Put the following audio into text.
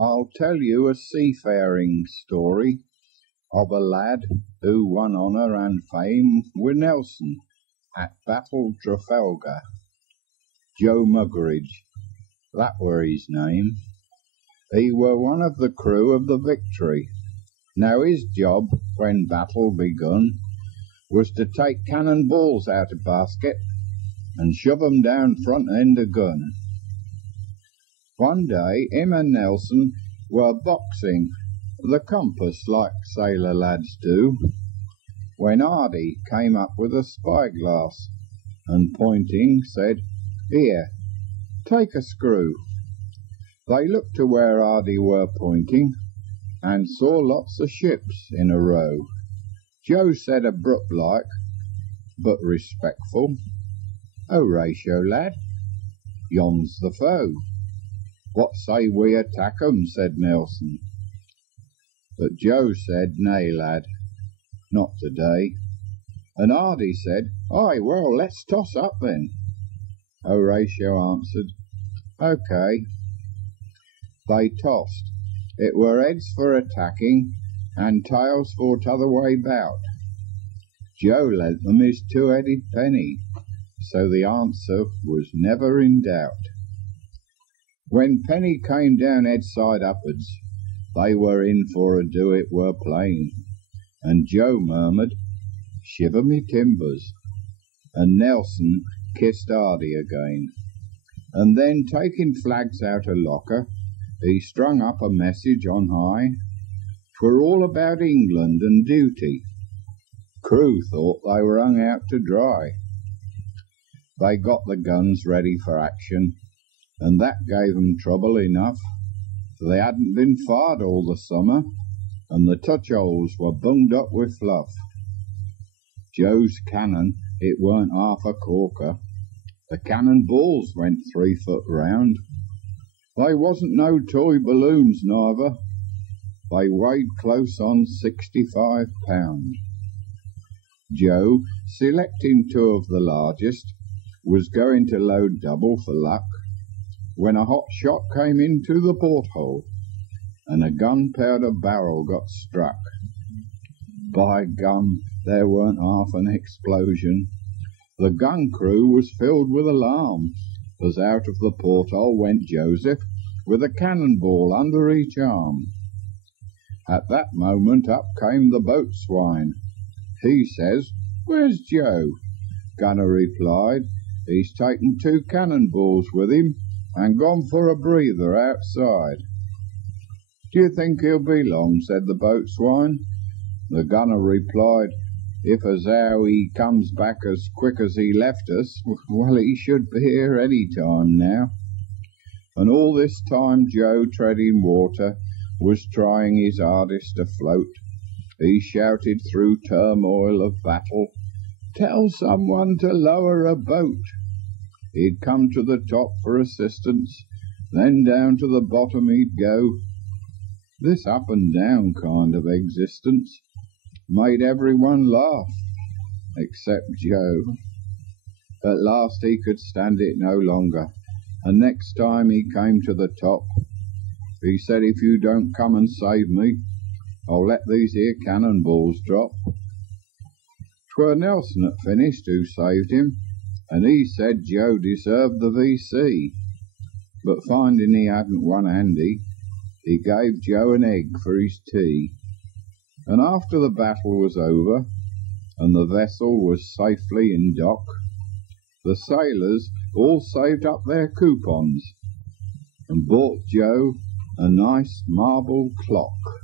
I'll tell you a seafaring story of a lad who won honour and fame with Nelson at Battle Trafalgar. Joe Muggeridge, that were his name. He were one of the crew of the Victory. Now his job, when battle begun, was to take cannon balls out of basket and shove 'em down front end of gun. One day him and Nelson were boxing the compass like sailor lads do, when Hardy came up with a spyglass and pointing said, "Here, take a screw." They looked to where Hardy were pointing and saw lots of ships in a row. Joe said abrupt like, but respectful, "Horatio, lad, yon's the foe. What say we attack 'em?" said Nelson. But Joe said, "Nay, lad, not today." And Hardy said, "Aye, well, let's toss up then." Horatio answered, "OK." They tossed. It were heads for attacking and tails for t'other way bout. Joe lent them his two-headed penny, so the answer was never in doubt. When penny came down head side upwards, they were in for a do, it were plain, and Joe murmured, "Shiver me timbers," and Nelson kissed Hardy again, and then taking flags out of locker, he strung up a message on high, 'twere all about England and duty. Crew thought they were hung out to dry. They got the guns ready for action, and that gave 'em trouble enough, for they hadn't been fired all the summer, and the touch-holes were bunged up with fluff. Joe's cannon, it weren't half a corker. The cannon balls went 3 foot round. They wasn't no toy balloons neither. They weighed close on 65 pound. Joe, selecting 2 of the largest, was going to load double for luck, when a hot shot came into the porthole, and a gunpowder barrel got struck. By gum, there weren't half an explosion. The gun crew was filled with alarm, as out of the porthole went Joseph, with a cannonball under each arm. At that moment up came the boatswain. He says, "Where's Joe?" Gunner replied, "He's taken 2 cannonballs with him and gone for a breather outside." "Do you think he'll be long?" said the boatswain. The gunner replied, "If as how he comes back as quick as he left us, well, he should be here any time now." And all this time Joe, treading water, was trying his hardest to float. He shouted through turmoil of battle, "Tell someone to lower a boat." He'd come to the top for assistance, then down to the bottom he'd go. This up and down kind of existence made everyone laugh, except Joe. At last he could stand it no longer, and next time he came to the top, he said, "If you don't come and save me, I'll let these here cannonballs drop." 'Twere Nelson that finished who saved him, and he said Joe deserved the V.C., but finding he hadn't one handy, he gave Joe an egg for his tea. And after the battle was over, and the vessel was safely in dock, the sailors all saved up their coupons and bought Joe a nice marble clock.